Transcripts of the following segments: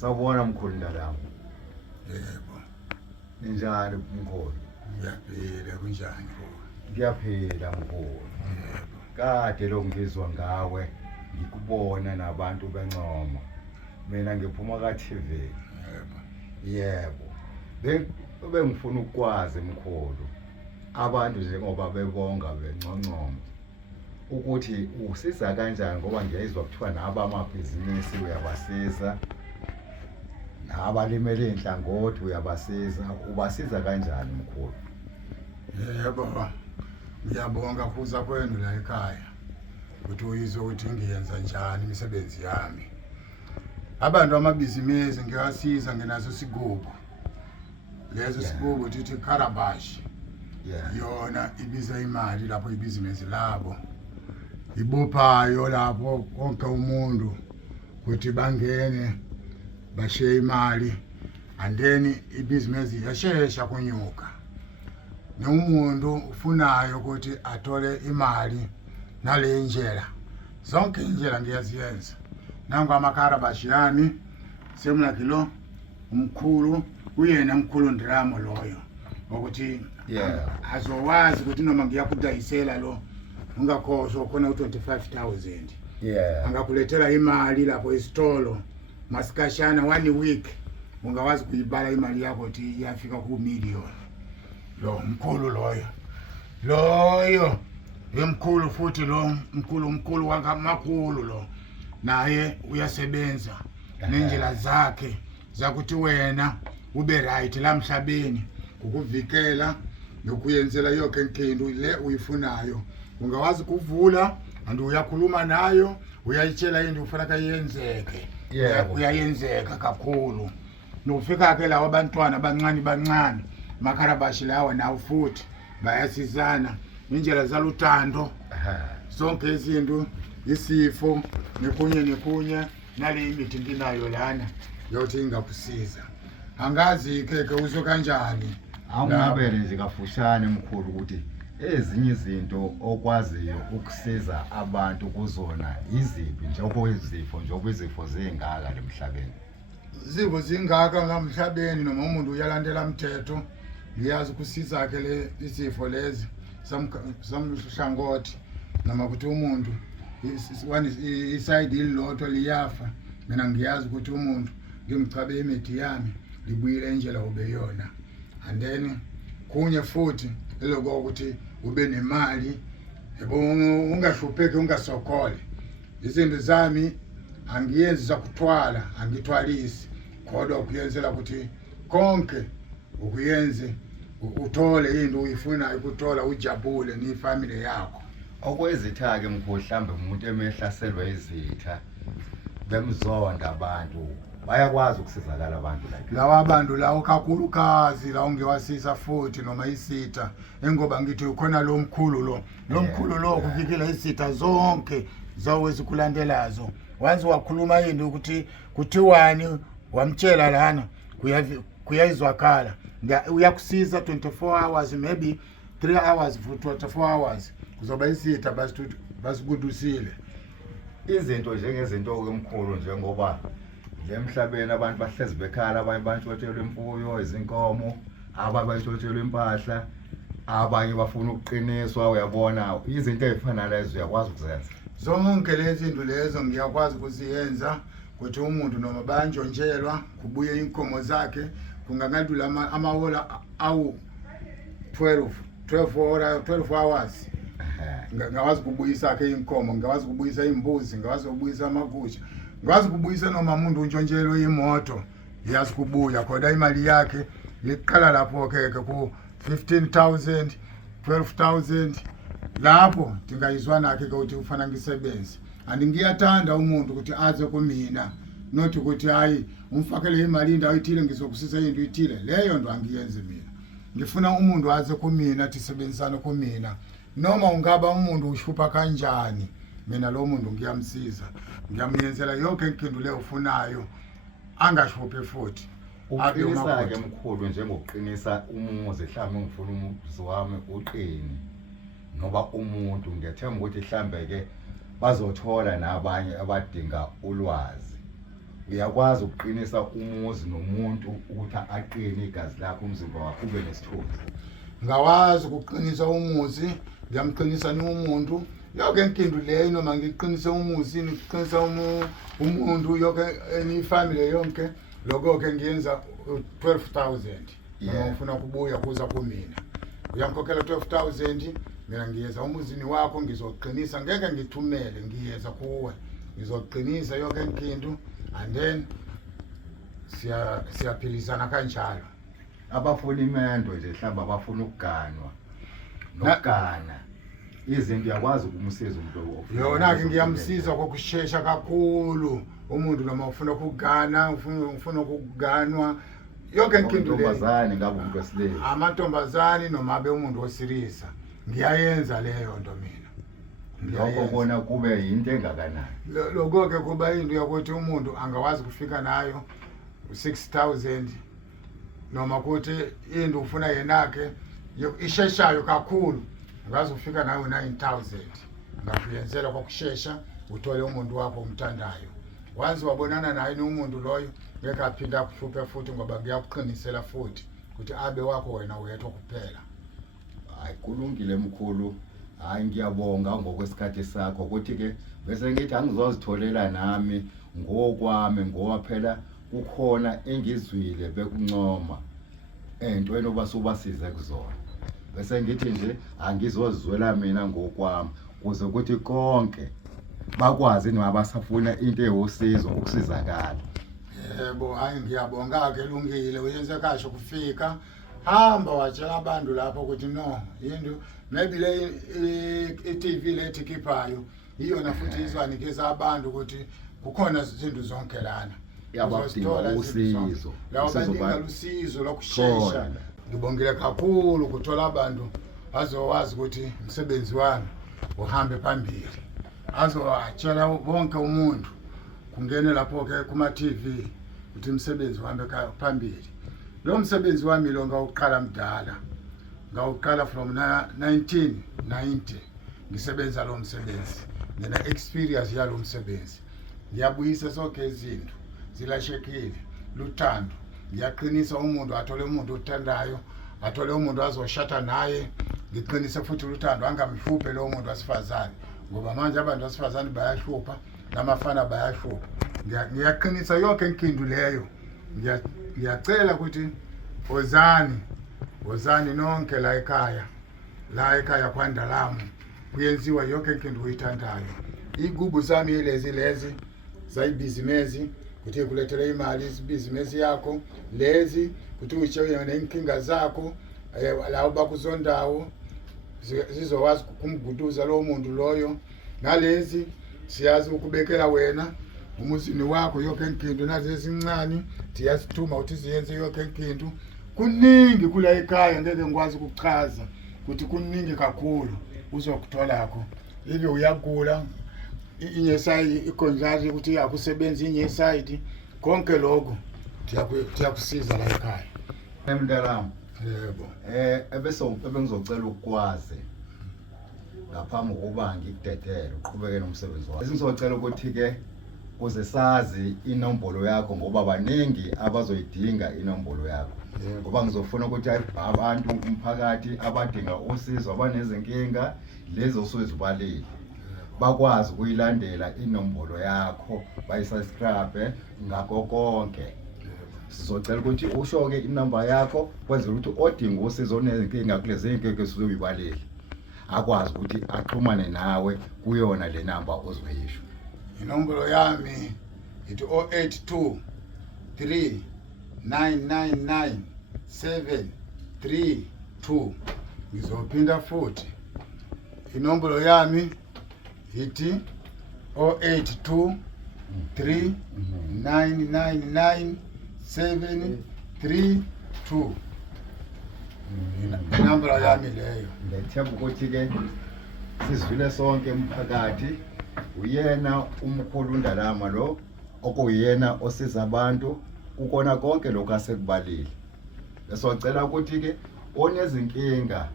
Sawubona mkhulu Ndalama. Yebo. Ninjani mkhulu? Ngiyaphila kunjani mkhulu? Ngiyaphila mkhulu. Yebo. Kade lo ngizwa ngawe ngikubona nabantu bencoma. Mina ngiphuma ka-TV. Yebo. Yebo. Bengifuna ukwazi mkhulu. Abantu njengoba bebonga benconcoma ukuthi usiza kanjani ngoba ngiyizwa kuthiwa nabamabhizinisi uyabasiza. Abalimele inhlangothi uyabasiza, ubasiza kanjani mkhulu? Yebo. Ngiyabonga kuza kwenu la ekhaya. Ukuthi uyizwe ukuthi ngiyenza njani imisebenzi yami. Abantu amabhizinisi ngiyasiza ngenaso sigubhu. Lezo sigubhu thithi Calabash. Yona ibiza imali lapho ibhizinisi labo. Ibophayo lapho konke umuntu ukuthi bangene bashiye imali and then ibhizinisi yashesha kunyuka. Nomuntu ufunayo ukuthi athole imali nale ndlela zonke indlela ngiyaziyenza nangu amaKarabashi yami semna kilo umkhulu uyena mkhulu Ndramo loyo ukuthi azowazi ukuthi noma ngiyakudayisela lo ungakhohlwa khona u25,000 angakulethela imali lapho esitolo masikashana 1 week ungawazi kuyibala imali yakho ukuthi iyafika ku-1,000,000. Lo mkhulu loyo emkhulu futhi lo mkhulu wangamakhulu lo naye uyasebenza nendlela zakhe zakuthi wena ube right la emhlabeni ukuvikela nokuyenzela yonke inkinto le uyifunayo ungawazi kuvula and uyakhuluma nayo uyayitshela into ufuna kayenzeke. Uyayenzeka kakhulu nofika ke lawo abantwana abancane maKarabashi lawa nawo futhi bayasizana indlela zaluthando zonke izinto isifo nekunye nale imithi nginayo lana yokuthi ingakusiza angazi ke uzwe kanjani. Awungabele nje kafushane mkhulu ukuthi ezinye izinto okwaziyo ukusiza abantu kuzona iziphi njengoba izifo zingaka lemhlabeni. Izifo zingaka ngamhlabeni noma umuntu uyalandela umthetho ngiyazi ukusiza ke le izifo lezi samhlangothi noma ukuthi umuntu iside ililodwa liyafa mina ngiyazi ukuthi umuntu ngimchabe imithi yami libuyile indlela ubeyona and then kunye futhi eloko ukuthi ube nemali yebo ungahlupheki ungasokole izinto zami angiyenzi zakuthwala angithwalisi kodwa ukuyenzela ukuthi konke ukuyenze uthole into uyifunayo ukuthola ujabule nefamily yakho. Okwezitha ke mkhulu mhlambe umuntu emehlaselwa izitha bemzonda abantu bayakwazi ukusizakala abantu like lawa abantu lawo kakhulukazi la ungewasisa futhi noma isitha engoba ngithi ukhona lo mkhulu lo kuvikela isitha zonke zawezikulandelazo once wakhuluma into ukuthi kuthiwani wamtshela lana kuyayizwakala uyakusiza 24 hours maybe 3 hours for 24 hours kuzoba isitha basikudusile izinto njengezinto omkhulu njengoba lemhlabeni abantu bahlezi bekhala abanye bantshotshelwe imfuyo izinkomo abanye bantshotshelwe impahla abanye bafuna ukuqiniswa uyabona izinto ezifana lezo uyakwazi ukuzenza zonke lezi zinto lezo ngiyakwazi ukuziyenza ukuthi umuntu noma banjontshelwa kubuye inkomo zakhe kungangadlula amahola awu 12 hours ngawazi kubuyisa ke inkomo ngawazi kubuyisa imbuzi ngawazi kubuyisa amagusha ngawazi kubuyisa noma umuntu untshontshelwe imoto iyazi kubuya kodwa imali yakhe liqala lapho ke ku 15,000 12,000 lapho ndingayizwana ke ukuthi ufana ngisebenze andingiyathanda umuntu ukuthi aze kumina not ukuthi hayi umfakele imali indawo ithile ngizokusisa into ithile leyo ndo angiyenze mina ngifuna umuntu aze kumina tisebenzisana kumina noma ungaba umuntu ushupha kanjani mina lo muntu ngiyamsiza ngiyamyenzela yonke inkinto le ufunayo angashuphe futhi uqinisa ke mkhulu njengokuqinisa umuzi mhlawumbe ngifuna umuzi wami uqini ngoba umuntu ngiyethemba ukuthi mhlambe ke bazothola nabanye abadinga ulwazi uyakwazi ukuqinisa umuzi nomuntu ukuthi aqine igazi lakho umzimba wakho ube nesithunzi. Ngawazi ukuqinisa umuzi, ngiyamqinisa umuntu yonke inkindu leyo noma ngiqinise umuzi ngiqinisa umuntu yonke family yonke lokho ke ngiyenza 12,000 noma ufuna kubuya kuza kumina uyangikhokhela 12,000 mina ngiyeza umuzini wakho ngizoqinisa ngeke ngithumele ngiyeza kuwe ngizoqinisa yonke inkindu and then siyaphilisana kanjalo. Abafuna imendo nje mhlawumbe abafuna ukuganwa nokugana izinto uyakwazi ukumsiza umuntu yona ke ngiyamsiza kokushesha kakhulu umuntu noma ufuna ukugana ufuna ukuganwa yonke inkindu le amantombazane ngabe umuntu wesilisa amantombazane noma abe umuntu osirisa ngiyayenza leyo nto mina lokho kona kube into engakanani lokho ke kuba into yakuthi umuntu angawazi kufika nayo 6,000 noma kuthi into ufuna yenake isheshayo kakhulu ngazi ufika nayo 9,000 ngakuyenzela kokushesha uthole umuntu wakho umthandayo once wabonana naye umuntu loyo ngeke aphinda akuhluphe futhi ngoba ngiyakuqinisela futhi ukuthi abe wakho wena uyedwa kuphela. hayi kulungile mkhulu hayi ngiyabonga ngokwesikhathi sakho ukuthi ke bese ngithi angizozitholela nami ngokwami ngoba phela kukhona engizwile bekuncoma entweni obasubasize kuzona bese ngithi nje angizozizwela mina ngokwami kuze ukuthi konke bakwazi noma basafuna into ehosizo ukusizakala. Yebo hayi ngiyabonga ke lungile uyenze kahle kufika hamba watshela abantu lapho ukuthi no yinto maybe le i-TV lethi khiphayo iyona futhi izwanikeza abantu ukuthi kukhona izinto zonke lana yabadinga usizo badinga usizo lokushesha. Ngibongile kakhulu ukuthola abantu azowazi ukuthi umsebenzi wami uhambe phambili azowatshela wonke umuntu kungene lapho ke kuma TV ukuthi umsebenzi uhambe phambili. Lo msebenzi wami lo ngawuqala mdala ngawuqala from 1990 ngisebenza lo msebenzi ngina experience yalo msebenzi ngiyabuyisa zonke izinto zilashekile luthando ngiyaqinisa umuntu athole umuntu othandayo athole umuntu azoshata naye ngiqinise futhi luthando angamhluphe lo muntu wasifazane ngoba manje abantu basifazane bayahlupha namafana bayahlupha. Ngiyaqinisa yonke inkindu leyo ngiyacela ukuthi wozani nonke la ekhaya kwaNdalamu kuyenziwa yonke inkindu uyithandayo. Igubu zami lezi zayibhizinisi ukuthi kulethele imali ibhizinisi yakho lezi ukuthi uyitshoye nenkinga zakho la bakuzondawo zizokwazi ukumguduza lo muntu loyo nalezi siyazi ukubekela wena umuzini wakho yonke inkindu nalezi zincane siyasithuma ukuthi siyenze yonke inkindu kuningi kula ekhaya ngeke ngikwazi ukuchaza ukuthi kuningi kakhulu uzokutholako ibe uyagula inye side ikonjari ukuthi yakusebenza inye side konke lokho tiyakusiza la ekhaya. Emntalami yebo ebengizocela ukwazi ngaphambi kokuba ngikudedele uqhubeke nomsebenzi wakho ngizocela ukuthi ke kuze sazi inombolo yakho ngoba baningi abazoyidinga inombolo yakho ngoba ngizofuna ukuthi abantu umphakathi abadinga usizo abanezinkinga lezo osuzibalile bakwazi ukuyilandela inombolo yakho bayisubscribe ngakho konke. Sizocela ukuthi usho ke inamba yakho kwenzela ukuthi odinga usizo onezinkinga kulezi zinkinga esizoyibalile akwazi ukuthi axhumane nawe kuyona le namba ozoyisho. Inombolo yami ithi 082 3999 732. Ngizophinda futhi inombolo yami ithi 082 3999 732. Inombolo yami leyo. Ngethemba ukuthi ke sizwile sonke umphakathi uyena umkhulu uNdalama lo okuyena osiza abantu ukona konke lokho asekubalile. Besocela ukuthi ke onezinkinga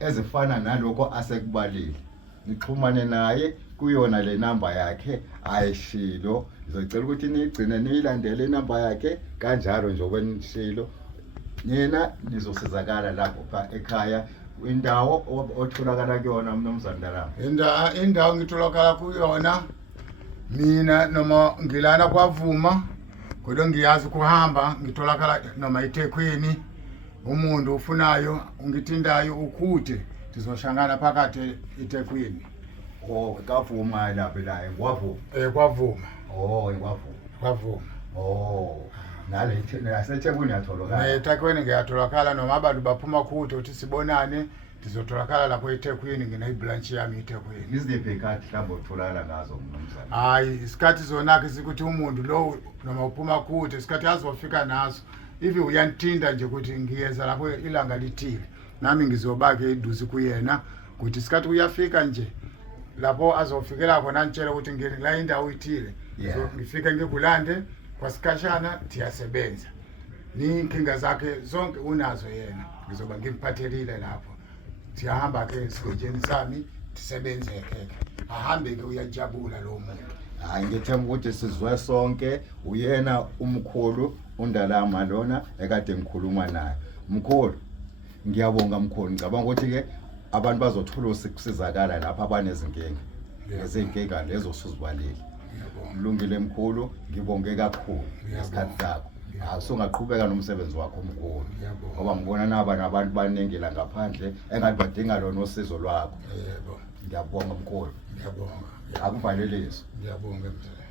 ezifana nalokho asekubalile nixhumane naye kuyona le number yakhe ayishilo. Ngizocela ukuthi niyigcine niyilandele inamba yakhe kanjalo nje okwenishilo. Nina nizosizakala lapho ekhaya indawo otholakala kuyona mnumzane Ndalama. Indawo ngitholakala kuyona mina noma ngilana kwaVuma kodwa ngiyazi kuhamba ngitholakala noma eThekwini. Umuntu ufunayo ungithindayo ukhuthe sizohlangana phakathi eThekwini. Oh kaVuma lapha la kwaVuma. KwaVuma. Oh kwaVuma. Oh nale naseThekwini yatholakala. eThekwini ngiyatholakala noma abantu baphuma khuthe uthi sibonane sizotholakala lapho eThekwini nginayibranch yami eThekwini. Iziphi ikhathi mhlawumbe utholakala ngazo mnumzane? Hayi isikhathi zonake sikuthi umuntu lo noma uphuma khuthe isikhathi azofika naso ivi uyanthinda nje ukuthi ngiyeza lapho ilanga lithile nami ngizobake eduze kuyena ukuthi isikhathi uyafika nje lapho azofikela khona antshela ukuthi ngila indawo ithile ngifike ngikulande kwasikhashana thiyasebenza ninkinga zakhe zonke unazo yena ngizoba ngimphathelile lapho siyahamba ke esigojeni sami sisebenzeke ahambe ke uyajabula lo muntu. Hayi ngithemba ukuthi sizwe sonke uyena umkhulu uNdalama lona ekade ngikhuluma naye. Mkhulu ngiyabonga mkhulu ngicabanga ukuthi ke abantu bazothola ukusizakala lapha abanezinkinga. Lezinkinga lezo sizibalile. Kulungile mkhulu ngibonge kakhulu ngesikhathi sakho. Asungaqhubeka nomsebenzi wakho mkhulu ngoba ngibona nabantu baningi la ngaphandle engathi badinga lona usizo lwakho. Yebo Ngiyabonga mkhulu. Ngiyabonga. Akuvalelise. Ngiyabonga mzala.